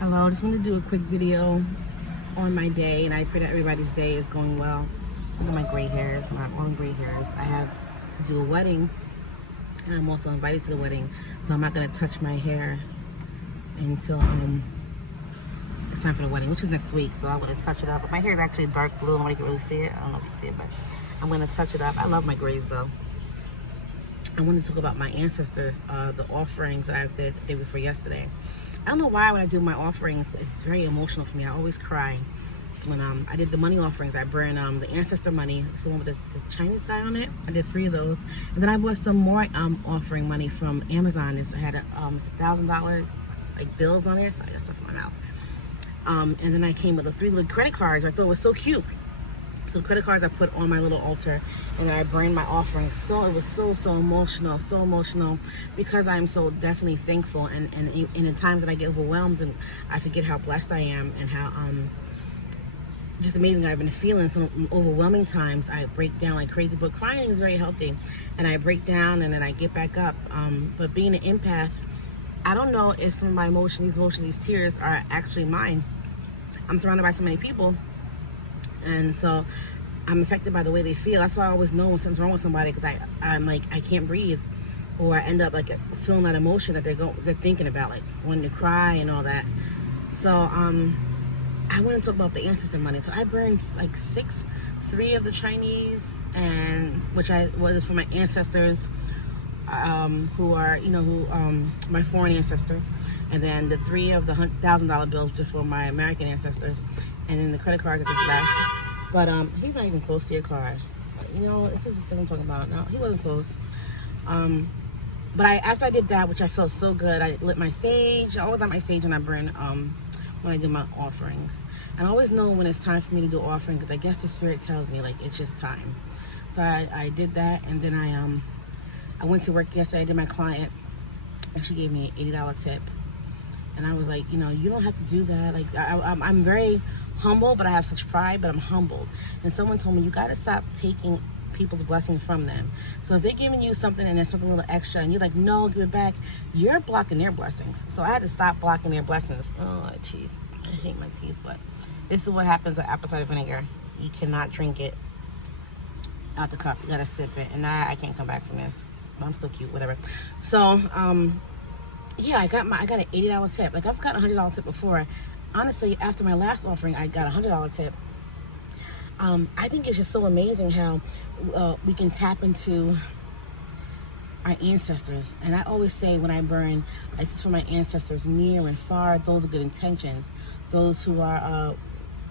Hello, just want to do a quick video on my day, and I pray that everybody's day is going well. Look at my gray hairs, my own gray hairs. I have to do a wedding, and I'm also invited to the wedding, so I'm not going to touch my hair until it's time for the wedding, which is next week. So I'm going to touch it up. But my hair is actually dark blue. Nobody can really see it. I don't know if you can see it, but I'm going to touch it up. I love my grays though. I want to talk about my ancestors, the offerings that I did the day before yesterday. I don't know why when I do my offerings, it's very emotional for me. I always cry. When I did the money offerings, I burned the Ancestor money, it's the one with the Chinese guy on it. I did 3 of those. And then I bought some more offering money from Amazon. It had a $1,000 like bills on it, so I got stuff in my mouth. And then I came with the 3 little credit cards. I thought it was so cute. So the credit cards I put on my little altar, and then I burned my offerings. So it was so emotional, because I am so definitely thankful. And in times that I get overwhelmed and I forget how blessed I am and how just amazing I've been feeling. So overwhelming times I break down like crazy, but crying is very healthy. And I break down and then I get back up. But being an empath, I don't know if some of my these tears are actually mine. I'm surrounded by so many people. And so I'm affected by the way they feel. That's why I always know when something's wrong with somebody, because I'm like, I can't breathe, or I end up like feeling that emotion that they're thinking about, like wanting to cry and all that. So I want to talk about the ancestor money. So I burned like 3 of the Chinese, and which was for my ancestors, who are my foreign ancestors, and then the 3 of the $1,000 bills just for my American ancestors, and then the credit cards that just left. But he's not even close to your card. This is the stuff I'm talking about. No, he wasn't close. But after I did that, which I felt so good, I lit my sage. I always light my sage when I burn when I do my offerings. And I always know when it's time for me to do offering, because I guess the spirit tells me like it's just time. So I did that, and then I went to work yesterday. I did my client, and she gave me an $80 tip. And I was like, you don't have to do that. Like, I'm very humble, but I have such pride, but I'm humbled. And someone told me, you got to stop taking people's blessings from them. So if they're giving you something and there's something a little extra, and you're like, no, give it back, you're blocking their blessings. So I had to stop blocking their blessings. Oh, jeez. I hate my teeth, but this is what happens with apple cider vinegar. You cannot drink it out the cup. You got to sip it. And I can't come back from this. But I'm still cute, whatever. So, yeah, I got an $80 tip. Like, I've gotten a $100 tip before. Honestly, after my last offering, I got a $100 tip. I think it's just so amazing how we can tap into our ancestors. And I always say when I burn, it's just for my ancestors near and far. Those with good intentions. Those who are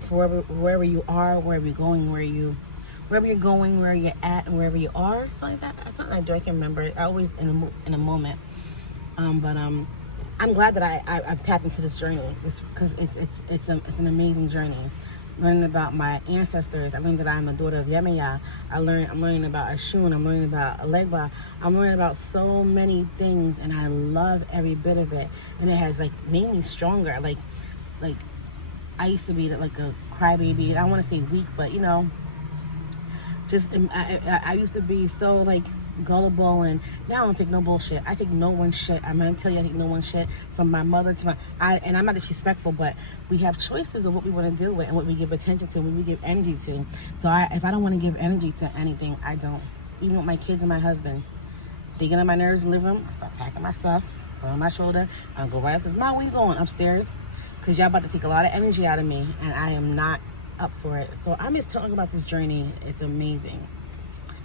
wherever you are, wherever you're going, where you're at, and wherever you are. Something like that. That's something I do. I can remember. I always in a moment. But I'm glad that I've tapped into this journey, because it's an amazing journey. Learning about my ancestors. I learned that I'm a daughter of Yemaya. I'm learning about Ashun. I'm learning about Alegba. I'm learning about so many things, and I love every bit of it. And it has like made me stronger. Like I used to be like a crybaby. I don't want to say weak, but just I used to be so like gullible, and now I don't take no bullshit. I take no one's shit. I'm gonna tell you, I take no one's shit, from my mother to and I'm not disrespectful, but we have choices of what we want to deal with and what we give attention to, and what we give energy to. So if I don't want to give energy to anything, I don't. Even with my kids and my husband, they get on my nerves in the living room, I start packing my stuff, put it on my shoulder, I'll go right upstairs. Mom, where you going? Upstairs, because y'all about to take a lot of energy out of me, and I am not up for it. So I'm just talking about this journey. It's amazing.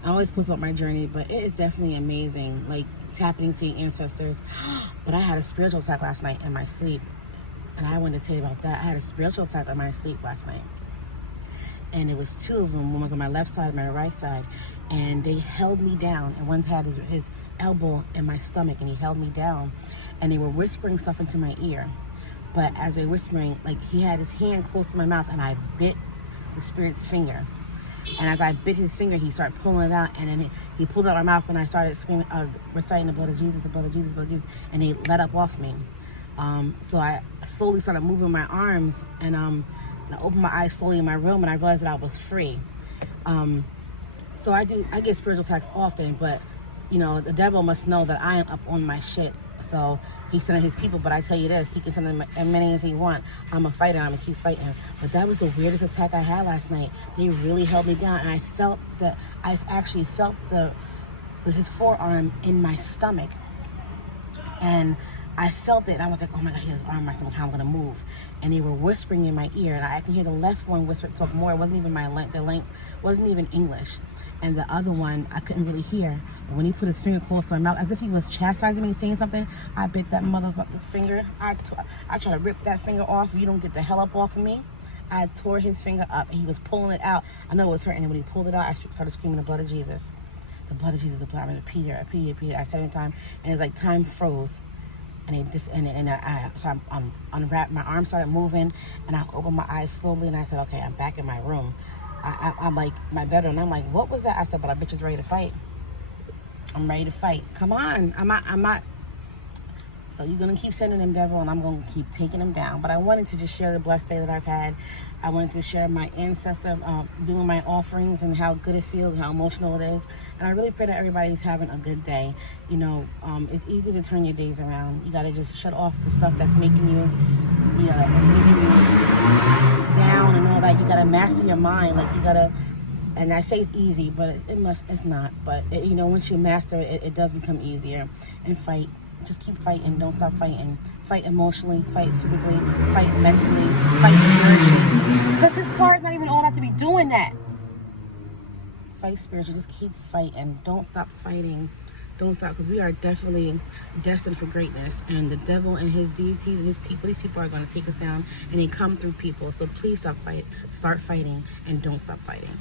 I always post about my journey, but it is definitely amazing, like tapping into your ancestors. But I had a spiritual attack last night in my sleep, and I wanted to tell you about that. I had a spiritual attack in my sleep last night, and it was 2 of them. One was on my left side and my right side, and they held me down, and one had his elbow in my stomach, and he held me down, and they were whispering stuff into my ear. But as they were whispering, like, he had his hand close to my mouth, and I bit the spirit's finger. And as I bit his finger, he started pulling it out, and then he pulled it out of my mouth, and I started screaming, reciting the blood of Jesus, the blood of Jesus, the blood of Jesus, and he let up off me. So I slowly started moving my arms, and I opened my eyes slowly in my room, and I realized that I was free. So I get spiritual attacks often, but the devil must know that I am up on my shit. So He sent his people, but I tell you this, he can send them as many as he want. I'm a fighter. I'm gonna keep fighting. But that was the weirdest attack I had last night. They really held me down, and I felt that I actually felt his forearm in my stomach, and I felt it. And I was like, oh my God, his arm in my stomach. How I'm gonna move? And they were whispering in my ear, and I can hear the left one whisper talk more. It wasn't even my length. The length wasn't even English. And the other one, I couldn't really hear. But when he put his finger close to my mouth, as if he was chastising me, saying something, I bit that motherfucker's finger. I tried to rip that finger off. You don't get the hell up off of me. I tore his finger up, and he was pulling it out. I know it was hurting, and when he pulled it out, I started screaming, the blood of Jesus. The blood of Jesus, the blood. I repeated. I said it in time, and it's like time froze. And it just, so I unwrapped, my arm started moving, and I opened my eyes slowly, and I said, okay, I'm back in my room. I'm like, my bedroom, and I'm like, what was that? I said, but I bet you's ready to fight. I'm ready to fight. Come on. I'm not. So you're going to keep sending them, devil, and I'm going to keep taking them down. But I wanted to just share the blessed day that I've had. I wanted to share my ancestor, doing my offerings and how good it feels, how emotional it is. And I really pray that everybody's having a good day. You know, it's easy to turn your days around. You got to just shut off the stuff that's making you, that's making you down and all that. You got to master your mind. Like, you got to, and I say it's easy, but it's not. But, once you master it, it does become easier. And fight. Just keep fighting. Don't stop fighting. Fight emotionally. Fight physically. Fight mentally. Fight spiritually. Because this card's not even all that to be doing that. Fight spiritually. Just keep fighting. Don't stop fighting. Don't stop, because we are definitely destined for greatness. And the devil and his deities and his people, these people are going to take us down, and they come through people. So please start fighting, and don't stop fighting.